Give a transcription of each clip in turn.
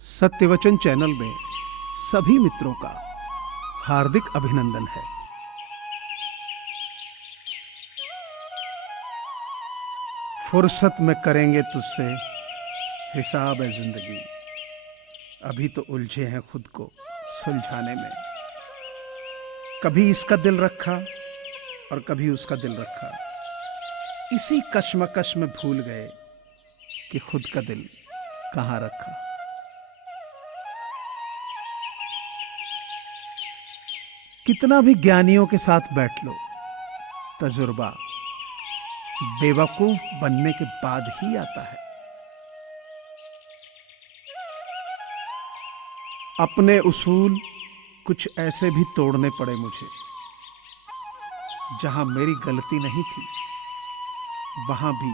सत्यवचन channel में सभी मित्रों का हार्दिक अभिनंदन है। फुर्सत में करेंगे तुझसे हिसाब है जिंदगी, अभी तो उलझे हैं खुद को सुलझाने में। कभी इसका दिल रखा और कभी उसका दिल रखा, इसी कश्मकश में भूल गए कि खुद का दिल कहां रखा। कितना भी ज्ञानियों के साथ बैठ लो, तजुर्बा बेवकूफ बनने के बाद ही आता है। अपने उसूल कुछ ऐसे भी तोड़ने पड़े मुझे, जहां मेरी गलती नहीं थी वहां भी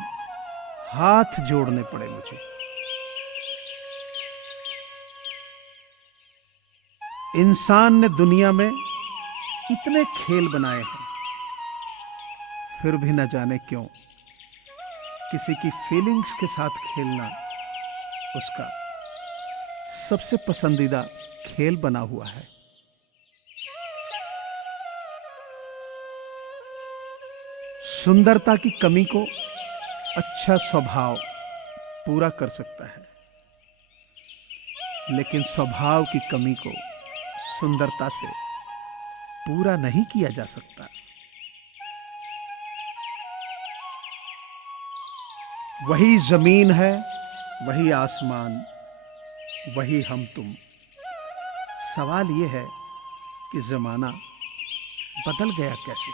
हाथ जोड़ने पड़े मुझे। इंसान ने दुनिया में इतने खेल बनाए हैं, फिर भी न जाने क्यों किसी की फीलिंग्स के साथ खेलना उसका सबसे पसंदीदा खेल बना हुआ है। सुंदरता की कमी को अच्छा स्वभाव पूरा कर सकता है, लेकिन स्वभाव की कमी को सुंदरता से पूरा नहीं किया जा सकता। वही जमीन है, वही आसमान, वही हम तुम। सवाल यह है कि जमाना बदल गया कैसे।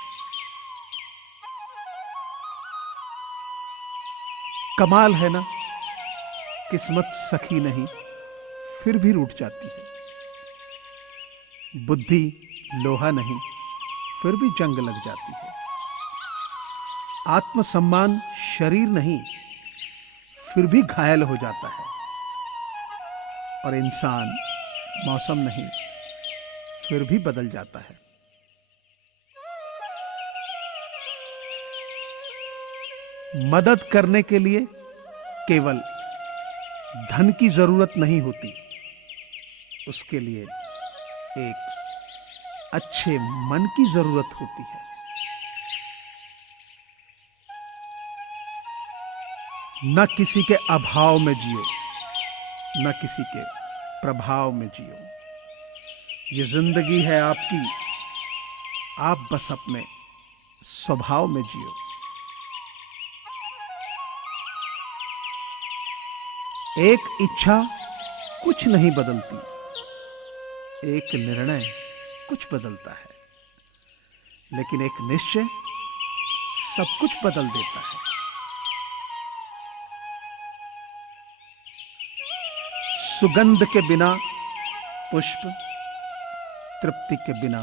कमाल है ना, किस्मत सखी नहीं फिर भी रूठ जाती है। बुद्धि लोहा नहीं फिर भी जंग लग जाती है। आत्मसम्मान शरीर नहीं फिर भी घायल हो जाता है। और इंसान मौसम नहीं फिर भी बदल जाता है। मदद करने के लिए केवल धन की जरूरत नहीं होती, उसके लिए एक अच्छे मन की जरूरत होती है। न किसी के अभाव में जियो, न किसी के प्रभाव में जियो। ये जिंदगी है आपकी, आप बस अपने स्वभाव में जियो। एक इच्छा कुछ नहीं बदलती, एक निर्णय कुछ बदलता है, लेकिन एक निश्चय सब कुछ बदल देता है। सुगंध के बिना पुष्प, तृप्ति के बिना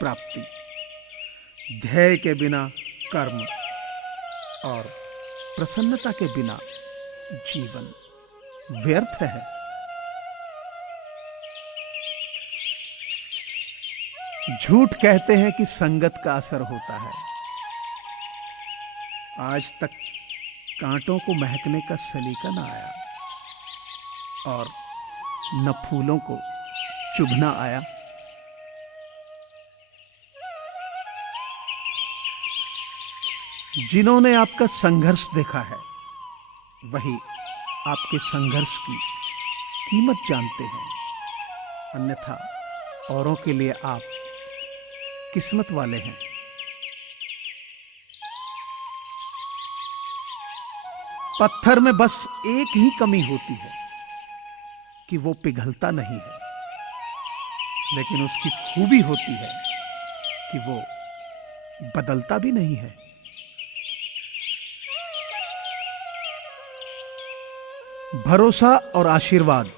प्राप्ति, ध्येय के बिना कर्म और प्रसन्नता के बिना जीवन व्यर्थ है। झूठ कहते हैं कि संगत का असर होता है। आज तक कांटों को महकने का सलीका ना आया और न फूलों को चुभना आया। जिन्होंने आपका संघर्ष देखा है, वही आपके संघर्ष की कीमत जानते हैं। अन्यथा औरों के लिए आप किस्मत वाले हैं। पत्थर में बस एक ही कमी होती है कि वो पिघलता नहीं है, लेकिन उसकी खूबी होती है कि वो बदलता भी नहीं है। भरोसा और आशीर्वाद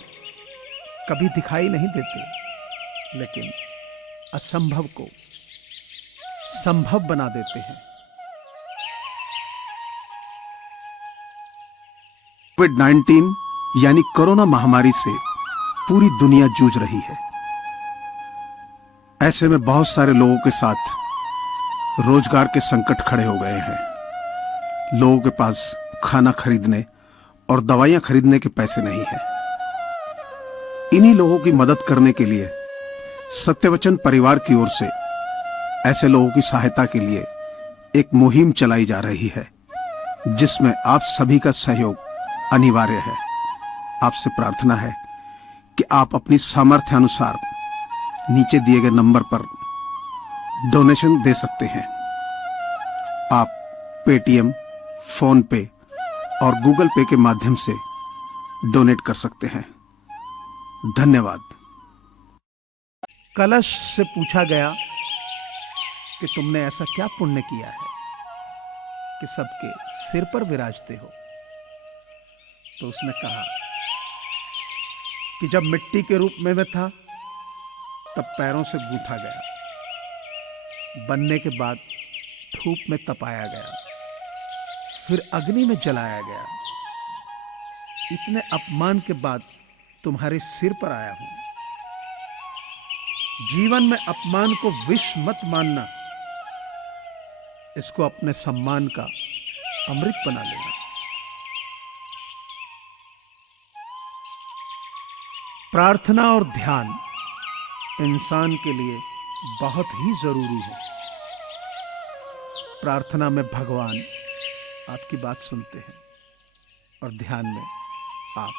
कभी दिखाई नहीं देते, लेकिन असंभव को संभव बना देते हैं। कोविड-19 यानी कोरोना महामारी से पूरी दुनिया जूझ रही है। ऐसे में बहुत सारे लोगों के साथ रोजगार के संकट खड़े हो गए हैं। लोगों के पास खाना खरीदने और दवाइयां खरीदने के पैसे नहीं है। इन्हीं लोगों की मदद करने के लिए सत्यवचन परिवार की ओर से ऐसे लोगों की सहायता के लिए एक मुहिम चलाई जा रही है, जिसमें आप सभी का सहयोग अनिवार्य है। आपसे प्रार्थना है कि आप अपनी सामर्थ्य अनुसार नीचे दिए गए नंबर पर डोनेशन दे सकते हैं। आप पेटीएम, फोन पे और गूगल पे के माध्यम से डोनेट कर सकते हैं। धन्यवाद। कलश से पूछा गया कि तुमने ऐसा क्या पुण्य किया है कि सबके सिर पर विराजते हो। तो उसने कहा कि जब मिट्टी के रूप में मैं था तब पैरों से गूंथा गया, बनने के बाद धूप में तपाया गया, फिर अग्नि में जलाया गया। इतने अपमान के बाद तुम्हारे सिर पर आया हूं। जीवन में अपमान को विष मत मानना, इसको अपने सम्मान का अमृत बना लेना। प्रार्थना और ध्यान इंसान के लिए बहुत ही जरूरी है। प्रार्थना में भगवान आपकी बात सुनते हैं और ध्यान में आप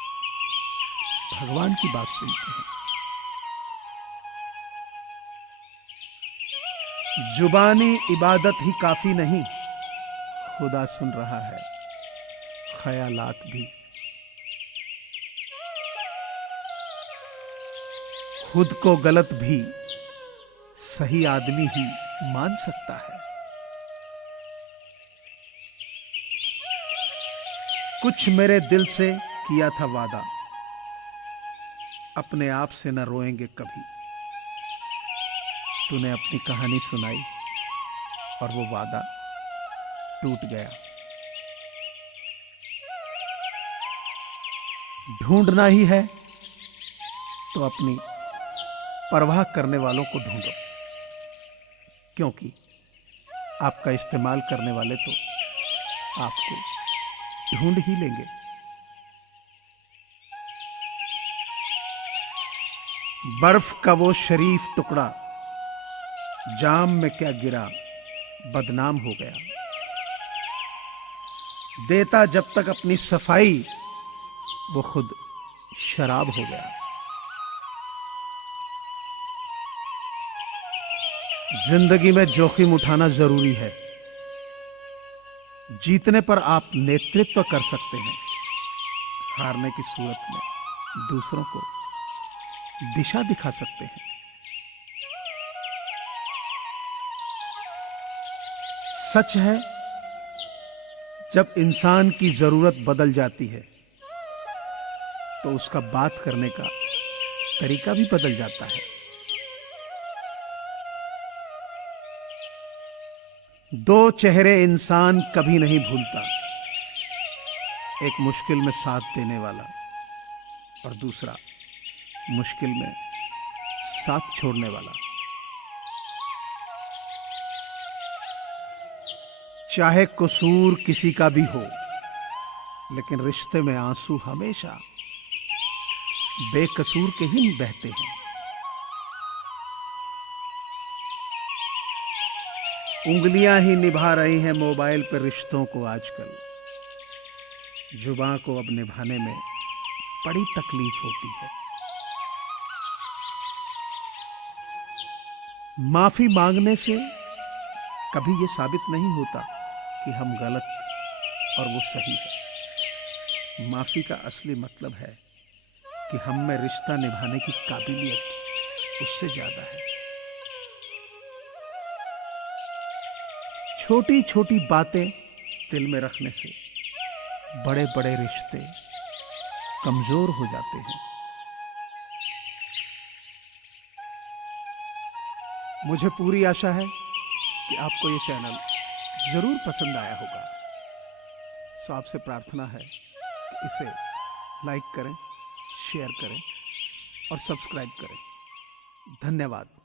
भगवान की बात सुनते हैं। जुबानी इबादत ही काफी नहीं, खुदा सुन रहा है ख्यालात भी। खुद को गलत भी सही आदमी ही मान सकता है। कुछ मेरे दिल से किया था वादा, अपने आप से न रोएंगे कभी। तूने अपनी कहानी सुनाई और वो वादा टूट गया। ढूंढना ही है तो अपनी परवाह करने वालों को ढूंढो, क्योंकि आपका इस्तेमाल करने वाले तो आपको ढूंढ ही लेंगे। बर्फ का वो शरीफ टुकड़ा जाम में क्या गिरा, बदनाम हो गया। देता जब तक अपनी सफाई, वो खुद शराब हो गया। जिंदगी में जोखिम उठाना जरूरी है। जीतने पर आप नेतृत्व कर सकते हैं, हारने की सूरत में दूसरों को दिशा दिखा सकते हैं। सच है, जब इंसान की जरूरत बदल जाती है तो उसका बात करने का तरीका भी बदल जाता है। दो चेहरे इंसान कभी नहीं भूलता, एक मुश्किल में साथ देने वाला और दूसरा मुश्किल में साथ छोड़ने वाला। चाहे कसूर किसी का भी हो, लेकिन रिश्ते में आंसू हमेशा बेकसूर के ही बहते हैं। उंगलियां ही निभा रही हैं मोबाइल पर रिश्तों को आजकल। जुबां को अब निभाने में बड़ी तकलीफ होती है। माफी मांगने से कभी यह साबित नहीं होता कि हम गलत और वो सही है। माफी का असली मतलब है कि हम में रिश्ता निभाने की काबिलियत उससे ज्यादा है। छोटी छोटी बातें दिल में रखने से बड़े बड़े रिश्ते कमजोर हो जाते हैं। मुझे पूरी आशा है कि आपको ये चैनल जरूर पसंद आया होगा। सो आपसे प्रार्थना है कि इसे लाइक करें, शेयर करें और सब्सक्राइब करें। धन्यवाद।